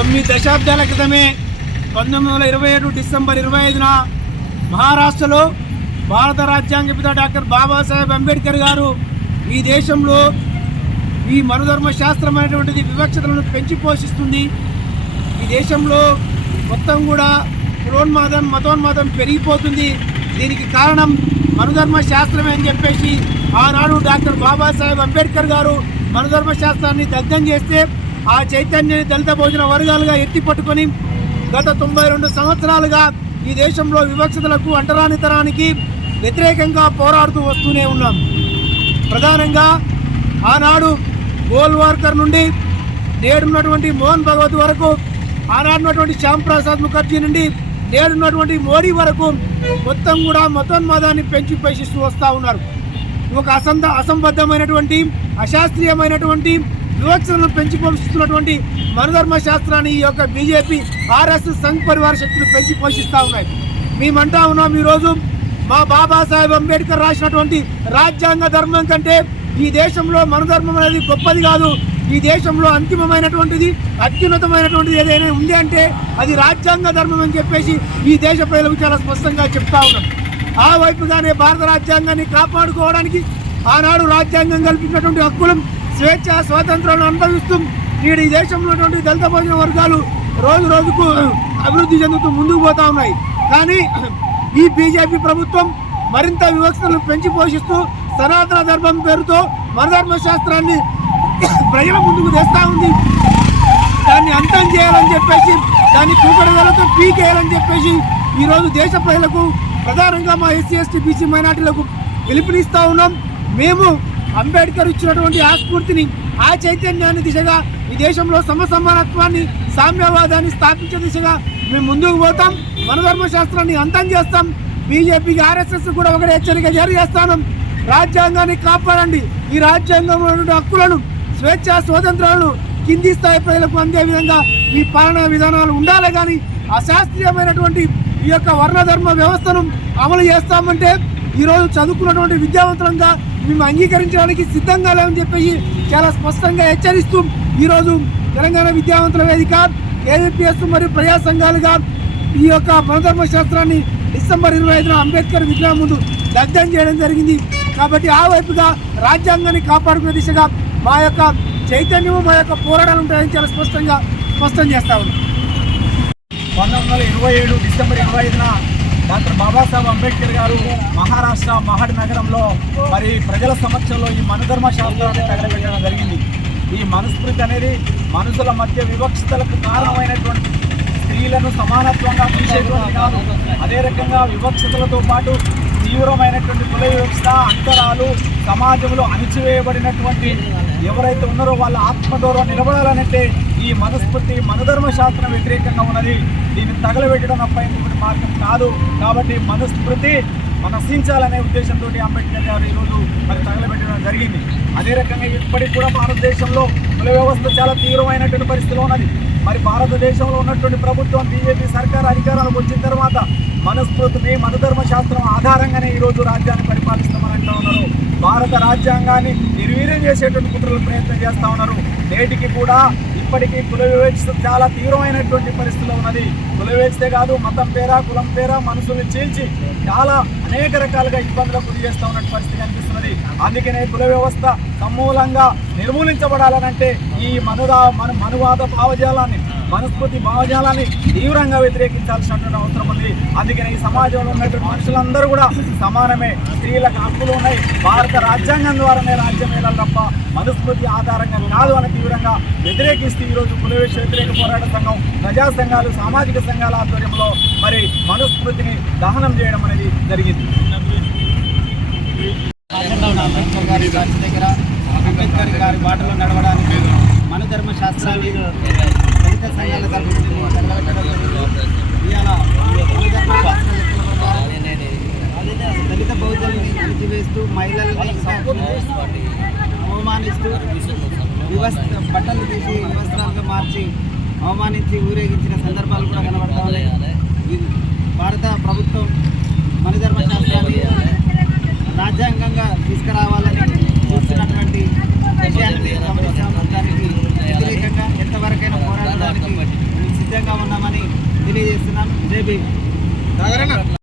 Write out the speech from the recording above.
9 దశాబ్దాల క్రితమే 1927 డిసెంబర్ 25న మహారాష్ట్రలో భారత రాజ్యాంగపిత డాక్టర్ బాబాసాహెబ్ అంబేద్కర్ గారు ఈ దేశంలో ఈ మనుధర్మ శాస్త్రం అనేటువంటిది వివక్షతలను పెంచి పోషిస్తుంది. ఈ దేశంలో మొత్తం కూడా కులోన్మాదం మతోన్మాదం పెరిగిపోతుంది. దీనికి కారణం మనుధర్మ శాస్త్రమే అని చెప్పేసి ఆనాడు డాక్టర్ బాబాసాహెబ్ అంబేద్కర్ గారు మనుధర్మ శాస్త్రాన్ని దగ్ధం చేస్తే ఆ చైతన్యాన్ని దళిత భోజన వర్గాలుగా ఎత్తి పట్టుకొని గత 92 సంవత్సరాలుగా ఈ దేశంలో వివక్షతలకు అంటరానితనానికి వ్యతిరేకంగా పోరాడుతూ వస్తూనే ఉన్నాం. ప్రధానంగా ఆనాడు గోల్వార్కర్ నుండి నేడున్నటువంటి మోహన్ భగవత్ వరకు, ఆనాడున్నటువంటి శ్యామ్ ప్రసాద్ ముఖర్జీ నుండి నేడున్నటువంటి మోడీ వరకు మొత్తం కూడా మతోన్మాదాన్ని పెంచి పోషిస్తూ వస్తూ ఉన్నారు. ఒక అసంబద్ధమైనటువంటి అశాస్త్రీయమైనటువంటి వివక్షలను పెంచి పోషిస్తున్నటువంటి మనుధర్మ శాస్త్రాన్ని ఈ యొక్క బీజేపీ ఆర్ఎస్ఎస్ సంఘ్ పరివార శక్తులు పెంచి పోషిస్తూ ఉన్నాయి. మేమంటా ఉన్నాం, ఈరోజు మా బాబాసాహెబ్ అంబేద్కర్ రాసినటువంటి రాజ్యాంగ ధర్మం కంటే ఈ దేశంలో మనుధర్మం అనేది గొప్పది కాదు. ఈ దేశంలో అంతిమమైనటువంటిది అత్యున్నతమైనటువంటిది ఏదైనా ఉంది అంటే అది రాజ్యాంగ ధర్మం అని చెప్పేసి ఈ దేశ ప్రజలకు చాలా స్పష్టంగా చెప్తా ఉన్నాం. ఆ వైపుగానే భారత రాజ్యాంగాన్ని కాపాడుకోవడానికి ఆనాడు రాజ్యాంగం కల్పించినటువంటి హక్కులు, స్వేచ్ఛ, స్వాతంత్రాలను అనుభవిస్తూ నేడు ఈ దేశంలో ఉన్నటువంటి దళిత భోజన వర్గాలు రోజు రోజుకు అభివృద్ధి చెందుతూ ముందుకు పోతా ఉన్నాయి. కానీ ఈ బీజేపీ ప్రభుత్వం మరింత వివక్షతలను పెంచి పోషిస్తూ సనాతన ధర్మం పేరుతో మనుధర్మ శాస్త్రాన్ని ప్రజల ముందుకు తెస్తా ఉంది. దాన్ని అంతం చేయాలని చెప్పేసి, దాన్ని కూకడగలతో పీకేయాలని చెప్పేసి ఈరోజు దేశ ప్రజలకు, ప్రధానంగా మా ఎస్సీ ఎస్టీ బీసీ మైనార్టీలకు పిలుపునిస్తూ ఉన్నాం. మేము అంబేద్కర్ ఇచ్చినటువంటి ఆ స్ఫూర్తిని, ఆ చైతన్యాన్ని దిశగా ఈ దేశంలో సమసమానత్వాన్ని, సామ్యవాదాన్ని స్థాపించే దిశగా మేము ముందుకు పోతాం. మనుధర్మ శాస్త్రాన్ని అంతం చేస్తాం. బీజేపీకి, ఆర్ఎస్ఎస్ కూడా ఒకటి హెచ్చరిక జారీ చేస్తాను. రాజ్యాంగాన్ని కాపాడండి. ఈ రాజ్యాంగంలో హక్కులను, స్వేచ్ఛ, స్వాతంత్రాలను కింది స్థాయి ప్రజలకు అందే విధంగా ఈ పాలనా విధానాలు ఉండాలి. కానీ అశాస్త్రీయమైనటువంటి ఈ యొక్క వర్ణధర్మ వ్యవస్థను అమలు చేస్తామంటే ఈరోజు చదువుకున్నటువంటి విద్యావంతులంగా మేము అంగీకరించడానికి సిద్ధంగా లేవని చెప్పేసి చాలా స్పష్టంగా హెచ్చరిస్తూ ఈరోజు తెలంగాణ విద్యావంతుల వేదిక, ఏఐపిఎస్ మరియు ప్రజా సంఘాలుగా ఈ యొక్క మనుధర్మ శాస్త్రాన్ని డిసెంబర్ 25న అంబేద్కర్ విగ్రహం ముందు దగ్ధం చేయడం జరిగింది. కాబట్టి ఆ వైపుగా రాజ్యాంగాన్ని కాపాడుకునే దిశగా మా యొక్క చైతన్యము, మా యొక్క పోరాటాలు ఉంటాయని చాలా స్పష్టం చేస్తా ఉన్నాం. 1927 డిసెంబర్ 25న డాక్టర్ బాబాసాహెబ్ అంబేద్కర్ గారు మహారాష్ట్ర మహడ్ నగరంలో మరి ప్రజల సమక్షంలో ఈ మనుధర్మ శాస్త్రాన్ని తగలబెట్టడం జరిగింది. ఈ మనుస్మృతి అనేది మనుషుల మధ్య వివక్షతలకు కారణమైనటువంటి, స్త్రీలను సమానత్వంగా చూసేటువంటి కాదు, అదే రకంగా వివక్షతలతో పాటు తీవ్రమైనటువంటి కుల వివక్షత, అంతరాలు, సమాజంలో అణిచివేయబడినటువంటి ఎవరైతే ఉన్నారో వాళ్ళ ఆత్మగౌరవం నిలబడాలనంటే ఈ మనుస్మృతి మనుధర్మ శాస్త్రం వ్యతిరేకంగా ఉన్నది. దీన్ని తగలబెట్టడం తప్ప ఇంకొకటి మార్గం కాదు. కాబట్టి మనుస్మృతి నశించాలనే ఉద్దేశంతో అంబేద్కర్ గారు ఈరోజు మరి తగలబెట్టడం జరిగింది. అదే రకంగా ఇప్పటికి కూడా భారతదేశంలో కుల వ్యవస్థ చాలా తీవ్రమైనటువంటి పరిస్థితిలో ఉన్నది. మరి భారతదేశంలో ఉన్నటువంటి ప్రభుత్వం, బీజేపీ సర్కార్ అధికారాలకు వచ్చిన తర్వాత మనుస్మృతిని, మనుధర్మ శాస్త్రం ఆధారంగానే ఈరోజు రాజ్యాన్ని పరిపాలిస్తామని అంటూ ఉన్నారు. భారత రాజ్యాంగాన్ని నిర్వీర్యం చేసేటువంటి కుట్రలు ప్రయత్నం చేస్తూ ఉన్నారు. నేటికి కూడా ఇప్పటికీ కుల వివక్ష చాలా తీవ్రమైనటువంటి పరిస్థితిలో ఉన్నది. కుల వివక్షతే కాదు, మతం పేర, కులం పేర మనుషుల్ని చీల్చి చాలా అనేక రకాలుగా ఇబ్బందులకు గురి చేస్తూ ఉన్నటువంటి పరిస్థితి కనిపిస్తున్నది. అందుకనే కుల వ్యవస్థ సమూలంగా నిర్మూలించబడాలనంటే ఈ మనువాద భావజాలాన్ని, మనుస్మృతి భావజాలాన్ని తీవ్రంగా వ్యతిరేకించాల్సినటువంటి అవసరం ఉంది. అందుకని ఈ సమాజంలో ఉన్నటువంటి మనుషులందరూ కూడా సమానమే, స్త్రీలకు హక్కులు ఉన్నాయి. భారత రాజ్యాంగం ద్వారానే రాజ్యం వెళ్ళాలి తప్ప మనుస్మృతి ఆధారంగా కాదు అని తీవ్రంగా వ్యతిరేకిస్తూ ఈరోజు కుల వ్యతిరేక పోరాట సంఘం, ప్రజా సంఘాలు, సామాజిక సంఘాల ఆధ్వర్యంలో మరి మనుస్మృతిని దహనం చేయడం అనేది జరిగింది. అంబేద్కర్ గారి దగ్గర అంబేద్కర్ గారి బాటలో నడవడానికి మనుధర్మ శాస్త్రాన్ని దళిత సంఘాల దళిత బౌద్ధుల్ని అణిచివేస్తూ, మహిళల్ని అవమానిస్తూ, బట్టలు తీసి వస్త్రాలుగా మార్చి అవమానించి ఊరేగించిన సందర్భాలు కూడా కనబడతా ఉన్నాయి. భారత ప్రభుత్వం మనుధర్మ శాస్త్రాన్ని రాజ్యాంగంగా తీసుకురావాలని చూస్తున్నటువంటి విషయాన్ని గమనించాము. దానికి వ్యతిరేకంగా ఎంతవరకైనా పోరాడడానికి సిద్ధంగా ఉన్నామని తెలియజేస్తున్నాను. జై భీమ్.